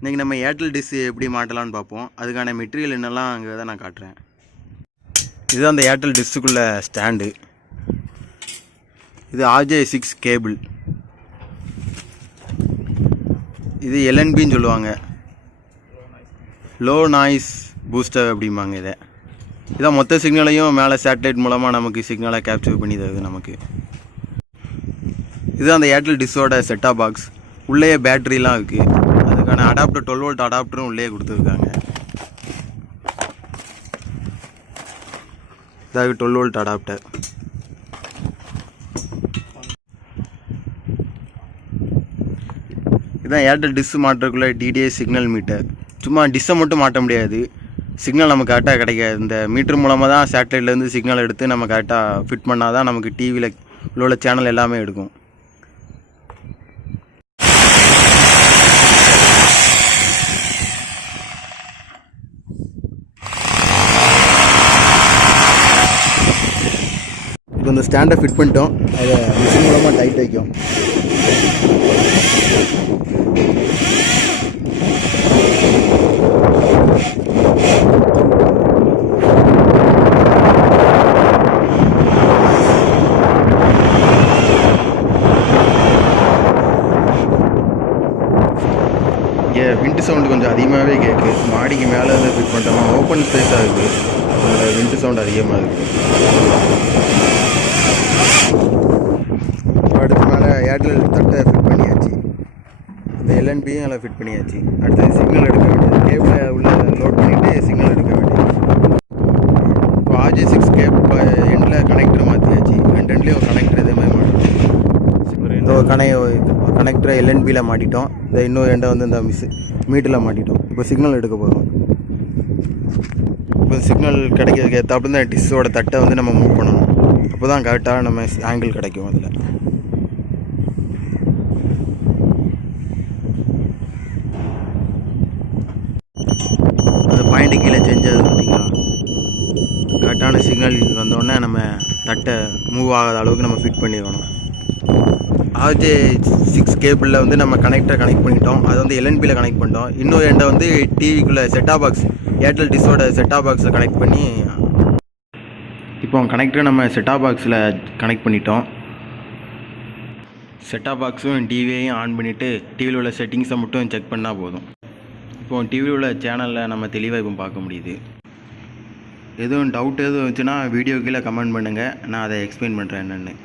இன்றைக்கி நம்ம Airtel dish எப்படி மாட்டலான்னு பார்ப்போம். அதுக்கான மெட்டீரியல் என்னெல்லாம் அங்கே தான் நான் காட்டுறேன். இதுதான் அந்த ஏர்டெல் டிஷ்ஷுக்குள்ள ஸ்டாண்டு. இது RJ6 கேபிள். இது LNBன்னு சொல்லுவாங்க, லோ நாய்ஸ் பூஸ்டர் அப்படிம்பாங்க. இதான் மொத்த சிக்னலையும் மேலே சேட்டலைட் மூலமாக நமக்கு சிக்னலை கேப்சர் பண்ணி தருது நமக்கு. இதுதான் அந்த ஏர்டெல் டிஷ்ஷோட செட்டாப் பாக்ஸ். உள்ளே பேட்டரிலாம் இருக்குது. அதுக்கான அடாப்டர் 12 வோல்ட் அடாப்டரும் உள்ளே கொடுத்துருக்காங்க. இதாக 12 வோல்ட் அடாப்டர். இதுதான் ஏர்டெல் டிஷ் மாட்டுறதுக்குள்ள DTH சிக்னல் மீட்டர். சும்மா டிஷ்ஷை மட்டும் மாட்ட முடியாது, சிக்னல் நமக்கு கரெக்டாக கிடைக்காது. இந்த மீட்டர் மூலமாக தான் சேட்டலைட்லேருந்து சிக்னல் எடுத்து நம்ம கரெக்டாக ஃபிட் பண்ணால் தான் நமக்கு டிவியில் உள்ள சேனல் எல்லாமே எடுக்கும். இப்போ இந்த ஸ்டாண்டை ஃபிட் பண்ணிட்டோம். அதை மிஷின் மூலமாக டைட் வைக்கும். இங்கே விண்டு சவுண்டு கொஞ்சம் அதிகமாகவே கேட்குது. மாடிக்கு மேலே இருந்து ஃபிட் பண்ணிட்டோமா, ஓப்பன் ஸ்பேஸாக இருக்குது, அதில் விண்டு சவுண்டு அதிகமாக இருக்குது. அடுத்து மேலே ஏர்டெல் தட்டை ஃபிட் பண்ணியாச்சு. இந்த LNBயும் அதில் ஃபிட் பண்ணியாச்சு. அடுத்தது சிக்னல் எடுக்க வேண்டியது. கேபிளை உள்ள லோட் பண்ணிவிட்டு சிக்னல் எடுக்க வேண்டியது. இப்போ RJ6 கேபிள் எண்டில் கனெக்டர் மாற்றியாச்சு. ரெண்டுலேயும் கனெக்டர் இதே மாதிரி மாட்டோம். இந்த கனெக்டரை LNBயில் மாட்டிட்டோம். இந்த இன்னொரு ரெண்டை வந்து இந்த மீட்டரில் மாட்டிட்டோம். இப்போ சிக்னல் எடுக்க போகிறோம். இப்போ சிக்னல் கிடைக்கிறதுக்கு ஏற்றாப்புல இந்த டிஷ்ஷோட தட்டை வந்து நம்ம மூவ் பண்ணணும். அப்போ தான் கரெக்டாக நம்ம ஆங்கிள் கிடைக்கும். அதில் அந்த பாயிண்ட்டு கீழே சேஞ்ச் ஆகுது பார்த்தீங்களா. கரெக்டான சிக்னல் வந்தோடனே நம்ம தட்டை மூவ் ஆகாத அளவுக்கு நம்ம ஃபிட் பண்ணிடணும். RJ6 கேபிளில் வந்து நம்ம கனெக்டரை கனெக்ட் பண்ணிட்டோம். அதை வந்து LNBயில் கனெக்ட் பண்ணிட்டோம். இன்னொரு எண்டை வந்து டிவிக்குள்ளே செட்டாப் பாக்ஸ், ஏர்டெல் டிஷ்ஷோட செட்டாப் பாக்ஸில் கனெக்ட் பண்ணி, இப்போ கனெக்டரை நம்ம செட்டாப் பாக்ஸில் கனெக்ட் பண்ணிட்டோம். செட்டாப் பாக்ஸும் டிவியையும் ஆன் பண்ணிவிட்டு டிவியில் உள்ள செட்டிங்ஸை மட்டும் செக் பண்ணால் போதும். இப்போ டிவியில் உள்ள சேனலில் நம்ம தெளிவாக இப்போ பார்க்க முடியுது. எதுவும் டவுட் எதுவும் இருந்துச்சுன்னா வீடியோ கீழே கமெண்ட் பண்ணுங்கள், நான் அதை எக்ஸ்பிளைன் பண்ணுறேன் என்னென்னு.